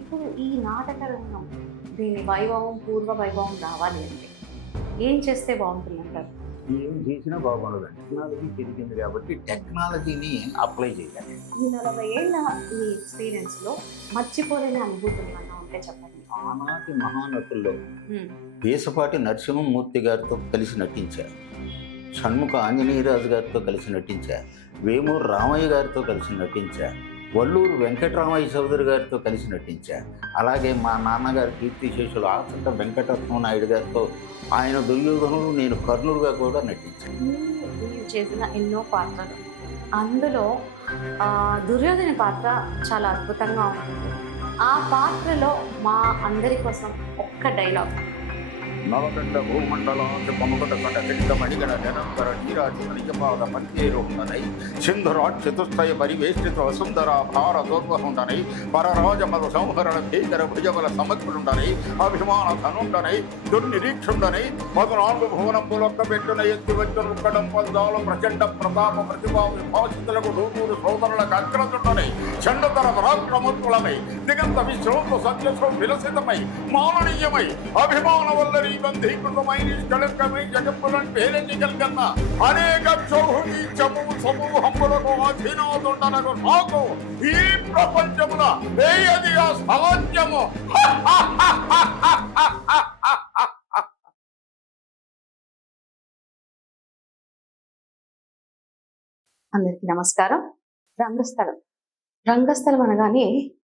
ఇప్పుడు ఈ నాటక రంగం దీని వైభవం, పూర్వ వైభవం రావాలి అంటే ఏం చేస్తే బాగుంటుందంటారు? ఏం చేసినా బాగుండదండి. టెక్నాలజీ పెరిగింది కాబట్టి టెక్నాలజీని అప్లై చేయాలి. ఈ 40 ఏళ్ల ఈ ఎక్స్‌పీరియన్స్‌లో మర్చిపోలేని అనుభూతులు ఏమన్నా ఉంటే చెప్పండి? ఆనాటి మహానటుల్లో హ్మ్. పేసపాటి నరసింహమూర్తి గారితో కలిసి నటించా, షణ్ముఖ ఆంజనేయరాజు గారితో కలిసి నటించా, వేమూరు రామయ్య గారితో కలిసి నటించా, వల్లూరు వెంకటరామయ్య చౌదరి గారితో కలిసి నటించా. అలాగే మా నాన్నగారు కీర్తిశేషులు ఆచంట వెంకటరత్న నాయుడు గారితో ఆయన దుర్యోధనుడు, నేను కర్ణుడుగా కూడా నటించాను. మీరు చేసిన ఎన్నో పాత్రలు. అందులో దుర్యోధన పాత్ర చాలా అద్భుతంగా ఉంటుంది. ఆ పాత్రలో మా అందరి కోసం ఒక్క డైలాగ్. నవగండ భూమండలాంతి పముగట కటకటిక మణిగణ నిరంతర నీరాజి మణిజపాద పంచేరుండనై సింధురాట్ చతుష్టయ పరివేష్టిత వసుంధర భార దోర్వహుండనై పరరాజమద సంహరణ భీకర భుజబల సమగ్రుండనై అభిమాన ధనుండనై దుర్నిరీక్షుండనై 14 భువనంబులొక్క పెట్టున ఎత్తి వచ్చునుక్కడం పద్దాలు ప్రచండ ప్రతాప ప్రతిభా విభాషితులకు డూకూరు సోదరులకు అగ్రతుండనై చండతర పరాక్రమోత్తులమై దిగంత విశ్రోత సత్యసో విలసితమై మాననీయమై అభిమాన వల్లరి బంధీకృతమై నిష్కళంకమై జగత్తులను పేరెన్నికల్కన్నా అనేక క్షోభుని చమువు సమూహములకు అధీనవుతుండనకు నాకు ఈ ప్రపంచమున ఏది అసాధ్యము. అందరికీ నమస్కారం. రంగస్థలం. రంగస్థలం అనగానే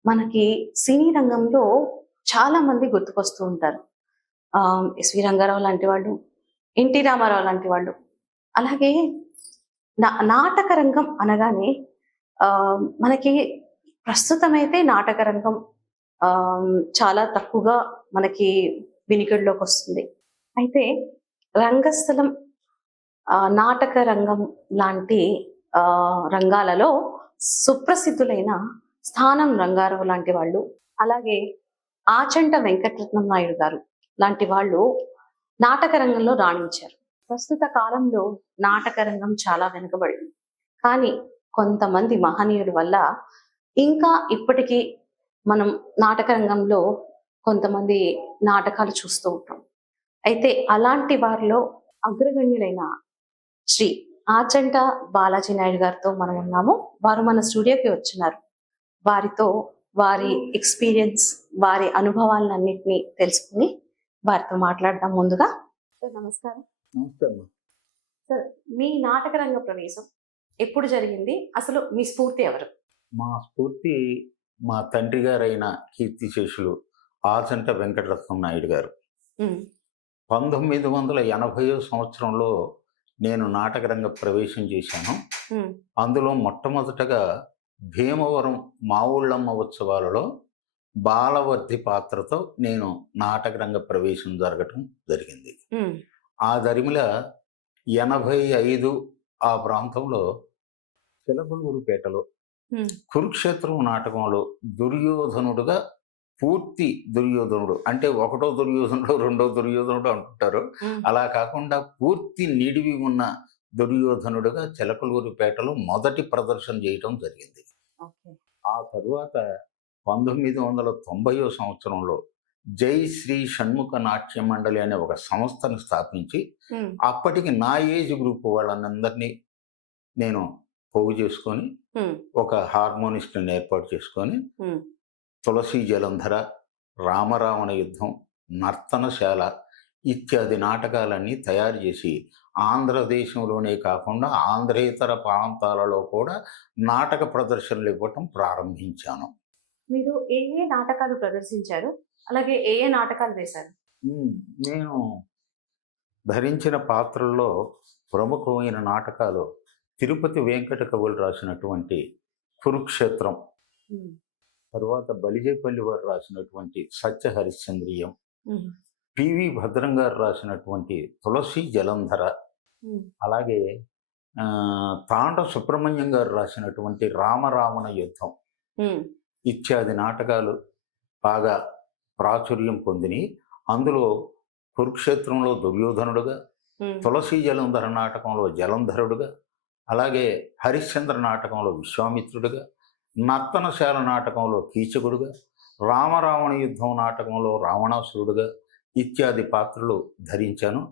మనకి సినీ రంగంలో చాలా మంది గుర్తుకొస్తూ ఉంటారు. ఎస్వి రంగారావు లాంటి వాళ్ళు, ఎన్టీ రామారావు లాంటి వాళ్ళు. అలాగే నాటక రంగం అనగానే మనకి ప్రస్తుతమైతే నాటక రంగం చాలా తక్కువగా మనకి వినికిడిలోకి వస్తుంది. అయితే రంగస్థలం, నాటక రంగం లాంటి రంగాలలో సుప్రసిద్ధులైన స్థానం రంగారావు లాంటి వాళ్ళు, అలాగే ఆచంట వెంకటరత్నం నాయుడు గారు లాంటి వాళ్ళు నాటక రంగంలో రాణించారు. ప్రస్తుత కాలంలో నాటక రంగం చాలా వెనుకబడింది. కానీ కొంతమంది మహనీయుల వల్ల ఇంకా ఇప్పటికీ మనం నాటక రంగంలో కొంతమంది నాటకాలు చూస్తూ ఉంటాం. అయితే అలాంటి వారిలో అగ్రగణ్యులైన శ్రీ ఆచంట బాలాజీ నాయుడు గారితో మనం ఉన్నాము. వారు మన స్టూడియోకి వచ్చినారు. వారితో వారి ఎక్స్పీరియన్స్, వారి అనుభవాలన్నింటినీ తెలుసుకుని వారితో మాట్లాడదాం. ముందుగా సార్ నమస్కారం. నమస్తే. సార్, మీ నాటక రంగ ప్రవేశం ఎప్పుడు జరిగింది? అసలు మీ స్ఫూర్తి ఎవరు? మా స్ఫూర్తి మా తండ్రి గారైన కీర్తిశేషులు ఆచంట వెంకటరత్నం నాయుడు గారు. 1980 సంవత్సరంలో నేను నాటక రంగ ప్రవేశం చేశాను. అందులో మొట్టమొదటగా భీమవరం మా ఊళ్ళమ్మ ఉత్సవాలలో బాలవర్ధి పాత్రతో నేను నాటక రంగ ప్రవేశం జరగటం జరిగింది. ఆ దరిమిల 85 ఆ ప్రాంతంలో చిలకలూరుపేటలో కురుక్షేత్రం నాటకంలో దుర్యోధనుడుగా, పూర్తి దుర్యోధనుడు అంటే ఒకటో దుర్యోధనుడు, రెండో దుర్యోధనుడు అంటుంటారు, అలా కాకుండా పూర్తి నిడివి ఉన్న దుర్యోధనుడుగా చిలకలూరుపేటలో మొదటి ప్రదర్శన చేయటం జరిగింది. ఆ తరువాత 1990 సంవత్సరంలో జై శ్రీ షణ్ముఖ నాట్య మండలి అనే ఒక సంస్థను స్థాపించి అప్పటికి నా ఏజ్ గ్రూప్ వాళ్ళందరినీ నేను పోగు చేసుకొని ఒక హార్మోనిస్ట్ని ఏర్పాటు చేసుకొని తులసి జలంధర, రామరావణ యుద్ధం, నర్తనశాల ఇత్యాది నాటకాలన్నీ తయారు చేసి ఆంధ్రదేశంలోనే కాకుండా ఆంధ్రేతర ప్రాంతాలలో కూడా నాటక ప్రదర్శనలు ఇవ్వటం ప్రారంభించాను. మీరు ఏ ఏ నాటకాలు ప్రదర్శించారు? అలాగే ఏ ఏ నాటకాలు వేశారు? నేను ధరించిన పాత్రల్లో ప్రముఖమైన నాటకాలు తిరుపతి వెంకట కవులు రాసినటువంటి కురుక్షేత్రం, తరువాత బలిజేపల్లి వారు రాసినటువంటి సత్య హరిశ్చంద్రియం, పివి భద్రం గారు రాసినటువంటి తులసి జలంధర, అలాగే తాండ సుబ్రహ్మణ్యం గారు రాసినటువంటి రామరావణ యుద్ధం ఇత్యాది నాటకాలు బాగా ప్రాచుర్యం పొందిని. అందులో కురుక్షేత్రంలో దుర్యోధనుడుగా, తులసి జలంధర నాటకంలో జలంధరుడుగా, అలాగే హరిశ్చంద్ర నాటకంలో విశ్వామిత్రుడుగా, నర్తనశాల నాటకంలో కీచకుడుగా, రామరావణ యుద్ధం నాటకంలో రావణాసురుడుగా ఇత్యాది పాత్రలు ధరించాను.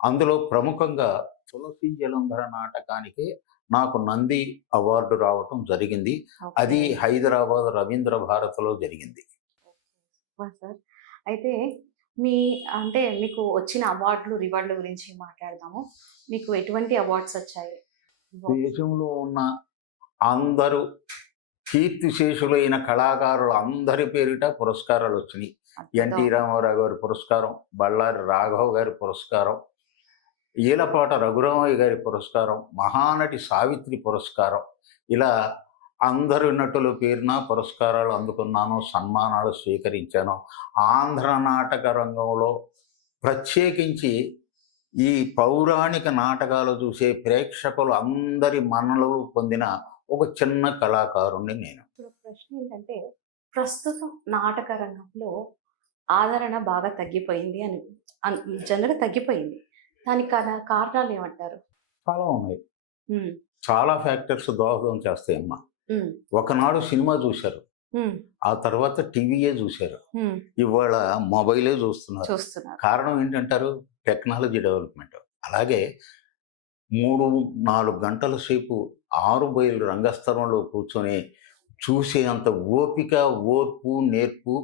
అందులో ప్రముఖంగా తులసి జలంధర నాటకానికి నాకు నంది అవార్డు రావటం జరిగింది. అది హైదరాబాద్ రవీంద్ర భారతిలో జరిగింది. సార్, అయితే మీకు వచ్చిన అవార్డులు రివార్డుల గురించి మాట్లాడదాము. మీకు ఎటువంటి అవార్డ్స్ వచ్చాయి? దేశంలో ఉన్న అందరూ కీర్తిశేషులైన కళాకారులు అందరి పేరిట పురస్కారాలు వచ్చినాయి. ఎన్టీ రామారావు గారి పురస్కారం, బళ్ళారి రాఘవ్ గారి పురస్కారం, ఈలపాట రఘురామయ్య గారి పురస్కారం, మహానటి సావిత్రి పురస్కారం, ఇలా అందరు నటుల పేరున పురస్కారాలు అందుకున్నాను, సన్మానాలు స్వీకరించాను. ఆంధ్ర నాటక రంగంలో ప్రత్యేకించి ఈ పౌరాణిక నాటకాలు చూసే ప్రేక్షకులు అందరి మన్ననలు పొందిన ఒక చిన్న కళాకారుణ్ణి నేను. ఇప్పుడు ప్రశ్న ఏంటంటే, ప్రస్తుతం నాటక రంగంలో ఆదరణ బాగా తగ్గిపోయింది అని జనరల్గా తగ్గిపోయింది. దానికి కారణాలు ఏమంటారు? చాలా ఉన్నాయి. చాలా ఫ్యాక్టర్స్ దోహదం చేస్తాయమ్మా. ఒకనాడు సినిమా చూశారు, ఆ తర్వాత టీవీయే చూశారు, ఇవాళ మొబైలే చూస్తున్నారు. కారణం ఏంటంటారు? Technology development. అలాగే 3-4 గంటల సేపు 6 బయలు రంగస్థలంలో కూర్చొని చూసేంత ఓపిక, ఓర్పు, నేర్పు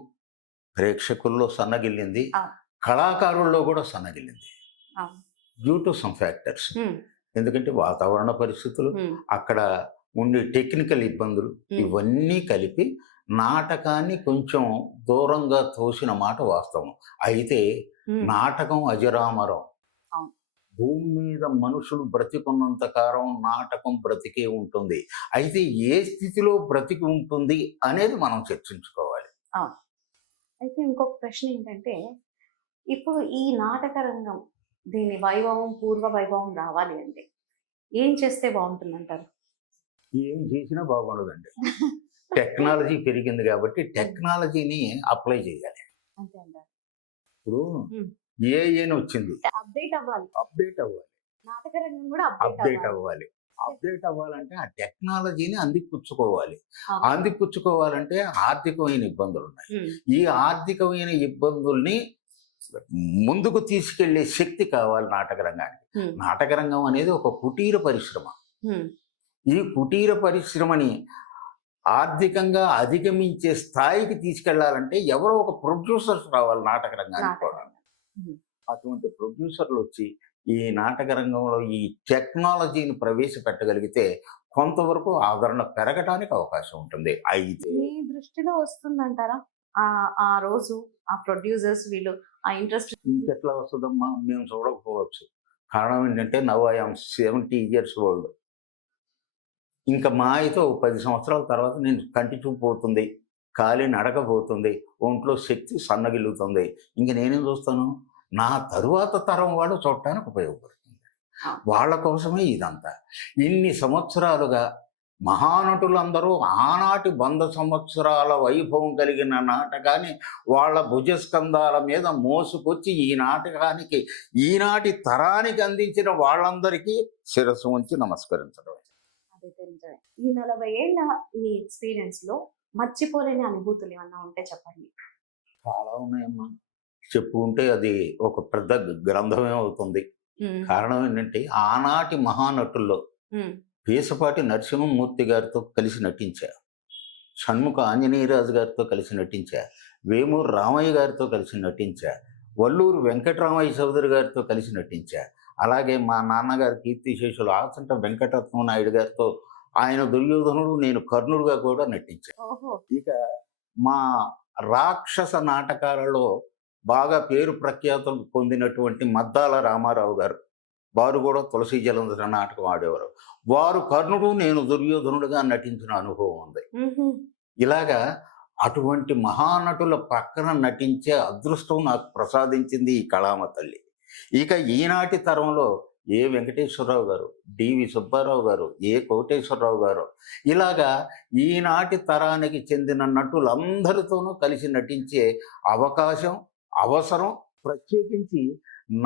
ప్రేక్షకుల్లో సన్నగిల్లింది, కళాకారుల్లో కూడా సన్నగిల్లింది. Due to some factors. ఎందుకంటే వాతావరణ పరిస్థితులు, అక్కడ ఉండే టెక్నికల్ ఇబ్బందులు, ఇవన్నీ కలిపి నాటకాన్ని కొంచెం దూరంగా తోసిన మాట వాస్తవం. అయితే నాటకం అజరామరం. భూమి మీద మనుషులు బ్రతికున్నంత కాలం నాటకం బ్రతికే ఉంటుంది. అయితే ఏ స్థితిలో బ్రతికి ఉంటుంది అనేది మనం చర్చించుకోవాలి. అయితే ఇంకొక ప్రశ్న ఏంటంటే, ఇప్పుడు ఈ నాటక రంగం దీని వైభవం, పూర్వ వైభవం రావాలి అంటే ఏం చేస్తే బాగుంటుందంటారు? ఏం చేసినా బాగుండదండి. టెక్నాలజీ పెరిగింది కాబట్టి టెక్నాలజీని అప్లై చేయాలి. అంతే అంటారు. ఇప్పుడు ఏఐని వచ్చింది, అప్డేట్ అవ్వాలి. నాటక రంగం కూడా అప్డేట్ అవ్వాలి. అప్డేట్ అవ్వాలంటే ఆ టెక్నాలజీని అందిపుచ్చుకోవాలి. అందిపుచ్చుకోవాలంటే ఆర్థికమైన ఇబ్బందులు ఉన్నాయి. ఈ ఆర్థికమైన ఇబ్బందుల్ని ముందుకు తీసుకెళ్లే శక్తి కావాలి నాటక రంగానికి. నాటక రంగం అనేది ఒక కుటీర పరిశ్రమ. ఈ కుటీర పరిశ్రమని ఆర్థికంగా అధిగమించే స్థాయికి తీసుకెళ్లాలంటే ఎవరో ఒక ప్రొడ్యూసర్స్ రావాలి నాటక రంగానికి కూడా. అటువంటి ప్రొడ్యూసర్లు వచ్చి ఈ నాటక రంగంలో ఈ టెక్నాలజీని ప్రవేశపెట్టగలిగితే కొంతవరకు ఆదరణ పెరగడానికి అవకాశం ఉంటుంది. అయితే మీ దృష్టిలో వస్తుందంటారా ఆ రోజు ఆ ప్రొడ్యూసర్స్ వీళ్ళు ఆ ఇంట్రెస్ట్? ఇంకెట్లా వస్తుందమ్మా, మేము చూడకపోవచ్చు. కారణం ఏంటంటే now I am 70 years old. ఇంకా మా అయితే 10 సంవత్సరాల తర్వాత నేను కంటి చూపు పోతుంది, కాలి నడకపోతుంది, ఒంట్లో శక్తి సన్నగిల్లుతుంది. ఇంక నేనేం చూస్తాను? నా తరువాత తరం వాళ్ళు చూడటానికి ఉపయోగపడుతుంది. వాళ్ళ కోసమే ఇదంతా. ఇన్ని సంవత్సరాలుగా మహానటులందరూ ఆనాటి 100 సంవత్సరాల వైభవం కలిగిన నాటకాన్ని వాళ్ళ భుజస్కంధాల మీద మోసుకొచ్చి ఈ నాటకానికి, ఈనాటి తరానికి అందించిన వాళ్ళందరికీ శిరస్సు ఉంచి నమస్కరించడం. ఈ 40 ఏళ్ళ ఈ ఎక్స్పీరియన్స్ లో మర్చిపోలేని అనుభూతులు ఏమన్నా ఉంటే చెప్పండి. చాలా ఉన్నాయమ్మా. చెప్పుకుంటే అది ఒక పెద్ద గ్రంథమే అవుతుంది. కారణం ఏంటంటే ఆనాటి మహానటుల్లో పేసపాటి నరసింహమూర్తి గారితో కలిసి నటించా, షణ్ముఖ ఆంజనేయరాజు గారితో కలిసి నటించా, వేమూరు రామయ్య గారితో కలిసి నటించా, వల్లూరు వెంకటరామయ్య చౌదరి గారితో కలిసి నటించా. అలాగే మా నాన్నగారు కీర్తిశేషులు ఆచంట వెంకటరత్న నాయుడు గారితో, ఆయన దుర్యోధనుడు, నేను కర్ణుడుగా కూడా నటించాను. ఇక మా రాక్షస నాటకాలలో బాగా పేరు ప్రఖ్యాతులు పొందినటువంటి మద్దాల రామారావు గారు, వారు కూడా తులసి జలంధర నాటకం ఆడేవారు. వారు కర్ణుడు, నేను దుర్యోధనుడుగా నటించిన అనుభవం ఉంది. ఇలాగా అటువంటి మహానటుల పక్కన నటించే అదృష్టం నాకు ప్రసాదించింది ఈ కళామ తల్లి. ఇక ఈనాటి తరంలో ఏ వెంకటేశ్వరరావు గారు, డివి సుబ్బారావు గారు, ఏ కోటేశ్వరరావు గారు, ఇలాగా ఈనాటి తరానికి చెందిన నటులందరితోనూ కలిసి నటించే అవకాశం, అవసరం ప్రత్యేకించి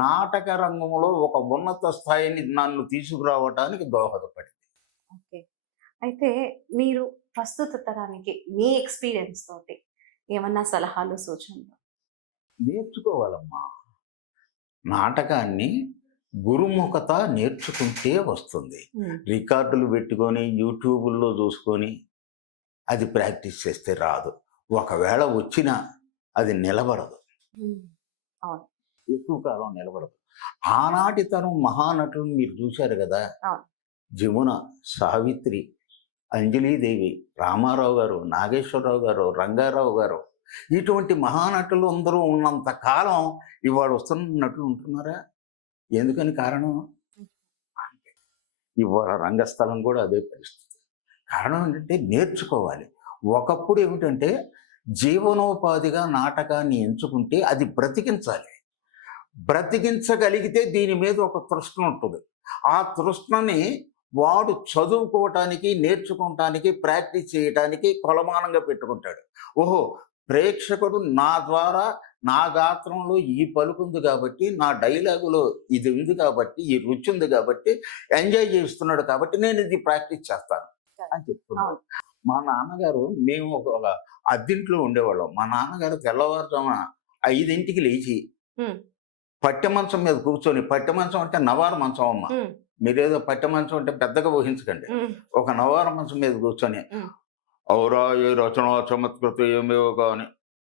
నాటక రంగంలో ఒక ఉన్నత స్థాయిని నన్ను తీసుకురావడానికి దోహదపడింది. ఓకే. అయితే మీరు ప్రస్తుత తరానికి మీ ఎక్స్పీరియన్స్ తోటి ఏమన్నా సలహాలు, సూచనలు? నేర్చుకోవాలమ్మా. నాటకాన్ని గురుముఖత నేర్చుకుంటే వస్తుంది. రికార్డులు పెట్టుకొని యూట్యూబుల్లో చూసుకొని అది ప్రాక్టీస్ చేస్తే రాదు. ఒకవేళ వచ్చినా అది నిలబడదు, అవును. ఎక్కువ కాలం నిలబడదు. ఆనాటి తరం మహానటులు మీరు చూశారు కదా, అవును. జమున, సావిత్రి, అంజలీదేవి, రామారావు గారు, నాగేశ్వరరావు గారు, రంగారావు గారు, ఇటువంటి మహానటులు అందరూ ఉన్నంత కాలం ఇవాళ వస్తున్న నటులు ఉంటున్నారా? ఎందుకని కారణం? ఇవాళ రంగస్థలం కూడా అదే పరిస్థితి. కారణం ఏంటంటే నేర్చుకోవాలి. ఒకప్పుడు ఏమిటంటే జీవనోపాధిగా నాటకాన్ని ఎంచుకుంటే అది బ్రతికించాలి. బ్రతికించగలిగితే దీని మీద ఒక తృష్ణ ఉంటుంది. ఆ తృష్ణని వాడు చదువుకోవటానికి, నేర్చుకోవటానికి, ప్రాక్టీస్ చేయటానికి కొలమానంగా పెట్టుకుంటాడు. ఓహో, ప్రేక్షకుడు నా ద్వారా, నా గాత్రంలో ఈ పలుకుంది కాబట్టి, నా డైలాగులో ఇది ఉంది కాబట్టి, ఈ రుచి ఉంది కాబట్టి, ఎంజాయ్ చేస్తున్నాడు కాబట్టి నేను ఇది ప్రాక్టీస్ చేస్తాను అని చెప్తున్నాను. మా నాన్నగారు, మేము ఒక అద్దింట్లో ఉండేవాళ్ళం. మా నాన్నగారు తెల్లవారుజామున 5ంటికి లేచి పట్టె మంచం మీద కూర్చొని, పట్టె మంచం అంటే నవారు మంచం అమ్మ, మీరేదో పట్టె మంచం అంటే పెద్దగా ఊహించకండి, ఒక నవారు మంచం మీద కూర్చొని ఔరా ఏ రచన చమత్కృత ఏమేవో కాని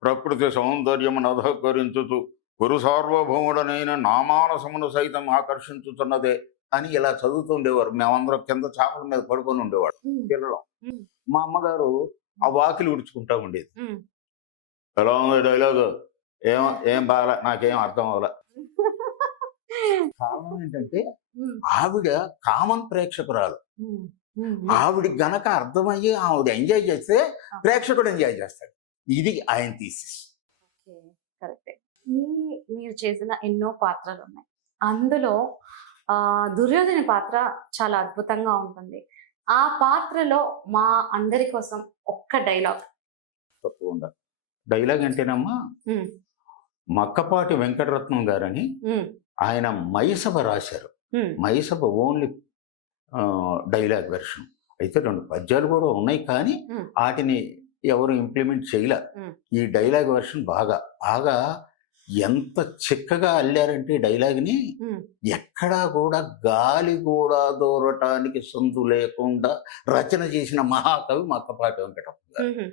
ప్రకృతి సౌందర్యము నధకరించుతూ గురు సార్వభౌముడనైన నామానసమును సైతం ఆకర్షించుతున్నదే అని ఇలా చదువుతుండేవారు. మేమందరం కింద చాపల మీద పడుకొని ఉండేవాడు పిల్లలు. మా అమ్మగారు ఆ వాకిలి ఉడుచుకుంటా ఉండేది. ఎలా ఉంది డైలాగు? ఏం బాగా, నాకేం అర్థం అవ్వాల. కారణం ఏంటంటే ఆవిడ కామన్ ప్రేక్షకురాలు. ఆవిడ గనక అర్థమయ్యి ఆవిడ ఎంజాయ్ చేస్తే ప్రేక్షకుడు ఎంజాయ్ చేస్తాడు. ఇది ఆయన థీసిస్. కరెక్టే. మీరు చేసిన ఎన్నో పాత్రలు ఉన్నాయి. అందులో దుర్యోధన పాత్ర చాలా అద్భుతంగా ఉంటుంది. ఆ పాత్రలో మా అందరి కోసం ఒక్క డైలాగ్. తప్పకుండా. డైలాగ్ అంటేనమ్మా, మక్కపాటి వెంకటరత్నం గారని ఆయన మైసభ రాశారు. మైసభ ఓన్లీ డైలాగ్ వెర్షన్. అయితే 2 పద్యాలు కూడా ఉన్నాయి, కానీ వాటిని ఎవరు ఇంప్లిమెంట్ చేయలే. ఈ డైలాగ్ వెర్షన్ బాగా ఎంత చిక్కగా అల్లారంటే డైలాగ్ని, ఎక్కడా కూడా గాలి కూడా దూరటానికి సందు లేకుండా రచన చేసిన మహాకవి మక్కపాటి వెంకటరత్నం గారు.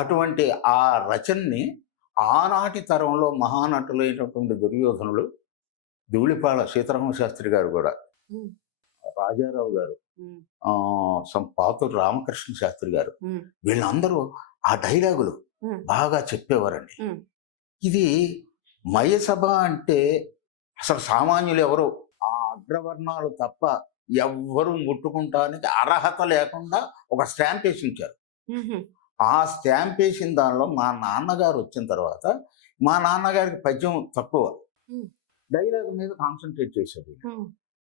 అటువంటి ఆ రచనని ఆనాటి తరంలో మహానటులైనటువంటి దుర్యోధనులు, ధూళిపాల సీతారామ శాస్త్రి గారు కూడా, రాజారావు గారు, పాతూరు రామకృష్ణ శాస్త్రి గారు, వీళ్ళందరూ ఆ డైలాగులు బాగా చెప్పేవారండి. ఇది మయసభ అంటే అసలు సామాన్యులు ఎవరు, ఆ అగ్రవర్ణాలు తప్ప ఎవ్వరూ ముట్టుకుంటానికి అర్హత లేకుండా ఒక స్టాంప్ వేసి ఉంచారు. ఆ స్టాంప్ వేసిన దానిలో మా నాన్నగారు వచ్చిన తర్వాత, మా నాన్నగారికి పద్యం తక్కువ, డైలాగ్ మీద కాన్సన్ట్రేట్ చేసేది.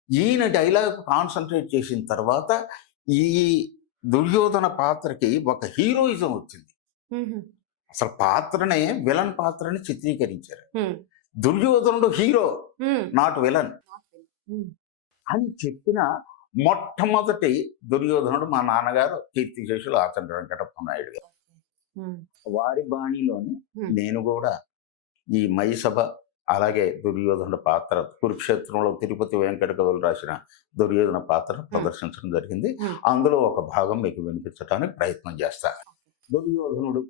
ఈయన డైలాగ్ కాన్సన్ట్రేట్ చేసిన తర్వాత ఈ దుర్యోధన పాత్రకి ఒక హీరోయిజం వచ్చింది. అసలు పాత్రనే, విలన్ పాత్రని చిత్రీకరించారు. దుర్యోధనుడు హీరో, నాట్ విలన్ అని చెప్పిన మొట్టమొదటి దుర్యోధనుడు మా నాన్నగారు కీర్తిశేషులు ఆచంద్ర వెంకటప్ప నాయుడు గారు. వారి బాణిలోని నేను కూడా ఈ మైసభ, అలాగే దుర్యోధన పాత్ర, కురుక్షేత్రంలో తిరుపతి వెంకట కవులు రాసిన దుర్యోధన పాత్ర ప్రదర్శించడం జరిగింది. అందులో ఒక భాగం మీకు వినిపించడానికి ప్రయత్నం చేస్తా. దుర్యోధనుడు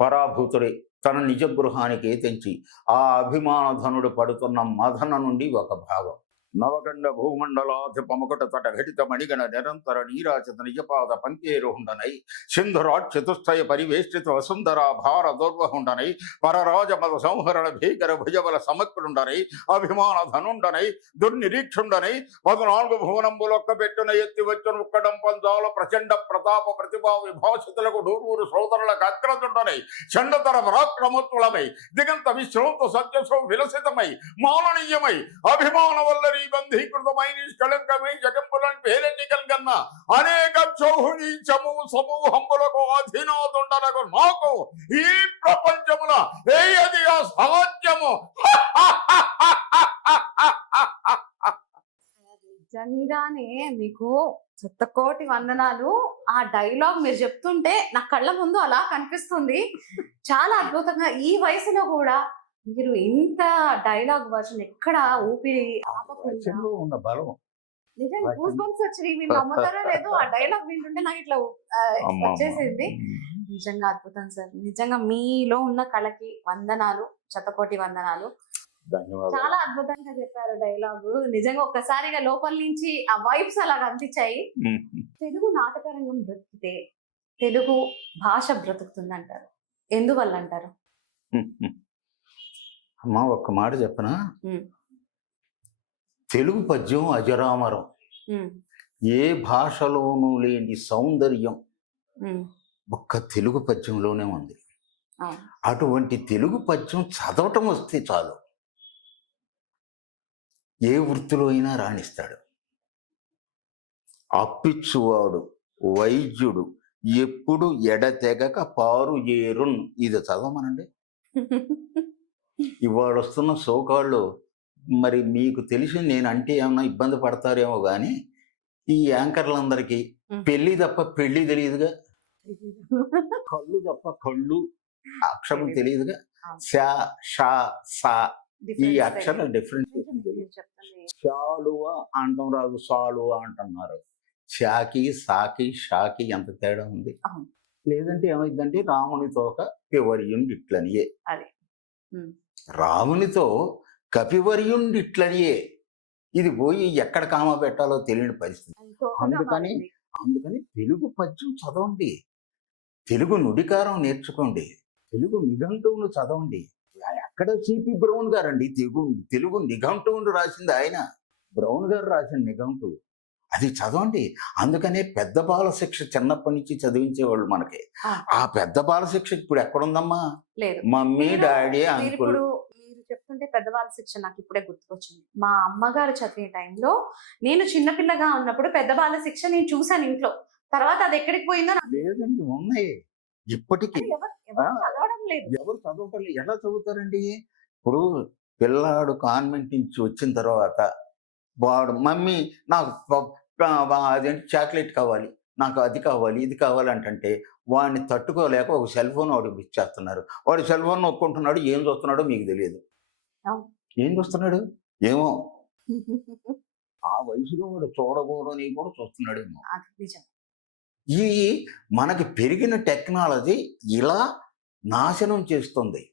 పరాభూతుడై తన నిజ గృహానికి తెంచి ఆ అభిమానధనుడు పడుతున్న మదన నుండి ఒక భాగం. నవగండ భూమండలాధిపమకుట తట ఘటిత మణిగణ నిరంతర నీరాచిత నిజపాద పంకేరుహుండనై సింధురాట్ చతుష్టయ పరివేష్టిత వసుంధర భార దౌర్వహుండనై పరరాజ మద సంహరణ భీకర భుజబల సమగ్రుండనై అభిమాన ధనుండనై దుర్నిరీక్షుండనై 14 భువనంబులొక్క పెట్టున ఎత్తి వచ్చును ఉక్కడం పంజాల ప్రచండ ప్రతాప ప్రతిభా విభాషితులకు డూర్వూరు సోదరులకు అగ్రజుండనై చండతర పరాక్రమోత్తులమై దిగంత విశ్రాంత సత్యసౌ విలసితమై మాననీయమై అభిమాన వల్లరి బంధీకృతమై నిష్కళంకమై జగంబులను పేరెన్నికల్ కన్నా అనేక చౌహుని చము సమూహంబులకు అధీనాతుండనకు నాకు ఈ ప్రపంచముల ఏది అసాధ్యము. నిజంగానే మీకు శతకోటి వందనాలు. ఆ డైలాగ్ మీరు చెప్తుంటే నా కళ్ళ ముందు అలా కనిపిస్తుంది. చాలా అద్భుతంగా ఈ వయసులో కూడా మీరు ఇంత డైలాగ్ వర్షన్ ఎక్కడ ఊపిరి ఆపకుండా వచనంలో ఉన్న బలం. నిజంగా వచనం. గూస్ బంప్స్ వచ్చినాయి. మీరు నమ్ముతారో లేదో ఆ డైలాగ్ వింటుంటే నాకు ఇట్లా అమ్మ, వచ్చేసింది. నిజంగా అద్భుతం సార్. నిజంగా మీలో ఉన్న కళకి వందనాలు, శతకోటి వందనాలు. ధన్యవాదాలు. చాలా అద్భుతంగా చెప్పారు డైలాగ్. నిజంగా ఒక్కసారిగా లోపల నుంచి ఆ వైబ్స్ అలా అనిపించాయి. తెలుగు నాటక రంగం బ్రతికితే తెలుగు భాష బ్రతుకుతుంది అంటారు. ఎందువల్ల అంటారు? అమ్మా ఒక్క మాట చెప్పనా, ఉమ్, తెలుగు పద్యం అజరామరం. ఉమ్, ఏ భాషలోనూ లేని సౌందర్యం ఉమ్, ఒక్క తెలుగు పద్యంలోనే ఉంది. అవును. అటువంటి తెలుగు పద్యం చదవటం వస్తే చాలు, ఏ వృత్తిలో అయినా రాణిస్తాడు. అప్పిచ్చువాడు వైద్యుడు ఎప్పుడు ఎడతెగక పారు ఏరున్, ఇది చదవమనండి. ఇవాళ వస్తున్న సోకాళ్ళు మరి మీకు తెలిసి నేను అంటే ఏమన్నా ఇబ్బంది పడతారేమో కానీ ఈ యాంకర్లందరికీ పెళ్ళి తప్ప పెళ్ళి తెలియదుగా, కళ్ళు తప్ప కళ్ళు అక్షరం తెలియదుగా. శా షా సా ఈ అక్షరం డిఫరెన్షియేషన్ తెలియదు. శాలువ అంటాం రాదు, సాలువ అంటున్నారు. షాకి సాకి షాకి ఎంత తేడా ఉంది. అవును. లేదంటే ఏమైందంటే రామునితో కపివర్యుండిట్లనియే, అదే. ఉమ్, రామునితో కపివర్యుండిట్లనియే. ఇది పోయి ఎక్కడ కామ పెట్టాలో తెలియని పరిస్థితి. అది తోకగా అందుకని మారింది. అందుకని తెలుగు పద్యం చదవండి, తెలుగు నుడికారం నేర్చుకోండి, తెలుగు నిఘంటువును చదవండి. ఎక్కడ సిపి బ్రౌన్ గారండి తెలుగు నిఘంటువును రాసింది ఆయన. బ్రౌన్ గారు రాసిన నిఘంటువు అది చదవండి. అందుకనే పెద్ద బాల శిక్ష చిన్నప్పటి నుంచి చదివించేవాళ్ళు మనకి. ఆ పెద్ద బాల శిక్ష ఇప్పుడు ఎక్కడుందమ్మా? లేదు. మమ్మీ డాడీ మీరు అంకుల్. ఇప్పుడు మీరు చెప్తుంటే పెద్దవాళ్ళ శిక్ష నాకు ఇప్పుడే గుర్తుకొచ్చింది. మా అమ్మగారు చదివే టైంలో నేను చిన్నపిల్లగా ఉన్నప్పుడు పెద్ద బాల శిక్ష నేను చూసాను ఇంట్లో. తర్వాత అది ఎక్కడికి పోయిందో నాకు లేదండి, ఉన్నాయి ఇప్పటికీ. ఎవరు చదవడం లేదు. ఎవరు చదవటం లేదు. ఎలా చదువుతారండి? ఇప్పుడు పిల్లాడు కాన్వెంట్ నుంచి వచ్చిన తర్వాత వాడు మమ్మీ నాకు అదేంటి చాక్లెట్ కావాలి, నాకు అది కావాలి ఇది కావాలి అంటే వాడిని తట్టుకోలేక ఒక సెల్ ఫోన్ వాడికి ఇచ్చేస్తున్నారు. వాడు సెల్ ఫోన్ నొక్కుంటున్నాడు, ఏం చూస్తున్నాడో మీకు తెలియదు. అవును. ఏం చూస్తున్నాడు ఏమో, ఆ వయసులో వాడు చూడకూడని కూడా చూస్తున్నాడేమో. అది నిజం. ఈ మనకి పెరిగిన టెక్నాలజీ ఇలా నాశనం చేస్తుంది.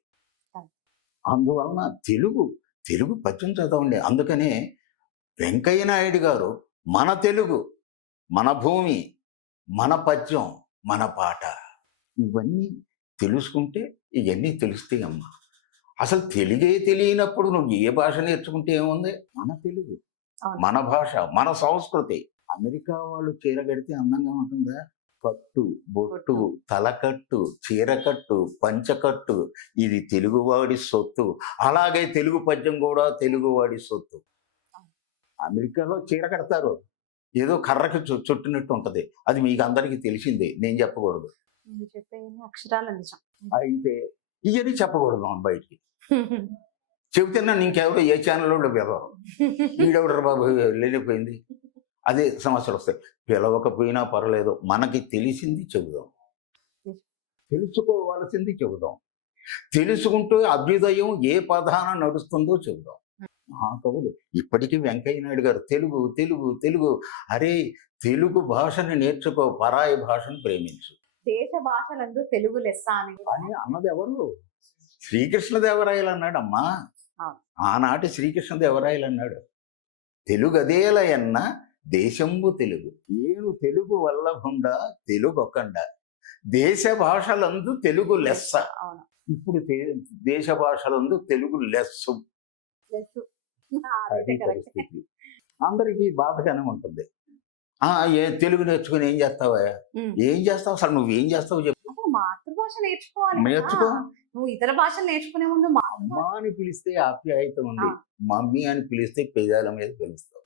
అందువలన తెలుగు పద్యం చదవండి. అందుకనే వెంకయ్య నాయుడు గారు మన తెలుగు, మన భూమి, మన పద్యం, మన పాట ఇవన్నీ తెలుసుకుంటే ఇవన్నీ తెలుస్తాయి అమ్మా. అసలు తెలుగే తెలియనప్పుడు నువ్వు ఏ భాష నేర్చుకుంటే ఏముంది? మన తెలుగు, అవును. మన భాష, మన సంస్కృతి. అమెరికా వాళ్ళు చీర కడితే అందంగా ఉంటుందా? కట్టు, బొట్టు, తలకట్టు, చీరకట్టు, పంచకట్టు ఇది తెలుగువాడి సొత్తు. అలాగే తెలుగు పద్యం కూడా తెలుగువాడి సొత్తు. అమెరికాలో చీర కడతారు, ఏదో కర్రకి చుట్టినట్టు ఉంటది. అది మీకు అందరికీ తెలిసిందే, నేను చెప్పకూడదు. మీరు చెప్పే అక్షరాల నిజం. అయితే ఇవన్నీ చెప్పకూడదు మనం బయటికి. చెబితేనా ఇంకెవరో ఏ ఛానల్లో పిలవరు. వీడెవడరు బాబు వెళ్ళిపోయింది, అదే సమస్యలు వస్తాయి. పిలవకపోయినా పర్లేదు, మనకి తెలిసింది చెబుదాం, తెలుసుకోవాల్సింది చెబుదాం. తెలుసుకుంటూ అభ్యుదయం ఏ పదాన నడుస్తుందో చెబుదాం. మహాకవులు ఇప్పటికీ వెంకయ్య నాయుడు గారు తెలుగు తెలుగు తెలుగు, అరే తెలుగు భాషని నేర్చుకో, పరాయి భాషను ప్రేమించు. దేశ భాషలందు తెలుగు లెస్స అని అని అన్నది ఎవరు? శ్రీకృష్ణదేవరాయలు అన్నాడు అమ్మా. ఆనాటి శ్రీకృష్ణదేవరాయలు అన్నాడు, తెలుగు అదేలయన్న దేశంబు తెలుగు, ఏను తెలుగు వల్లభుండ తెలుగు ఒకండ, దేశ భాషలందు తెలుగు లెస్స. అవును. ఇప్పుడు దేశ భాషలందు తెలుగు లెస్సు. అది పరిస్థితి. అందరికీ బాధగానే ఉంటుంది. తెలుగు నేర్చుకుని ఏం చేస్తావా? ఏం చేస్తావు అసలు? నువ్వేం చేస్తావు చెప్పు. మాతృభాష నేర్చుకోవాలి. నేర్చుకో. నువ్వు ఇతర భాషలు నేర్చుకునే ముందు అమ్మ అని పిలిస్తే ఆప్యాయత ఉంది, మమ్మీ అని పిలిస్తే పెదాల మీద పిలుస్తావు.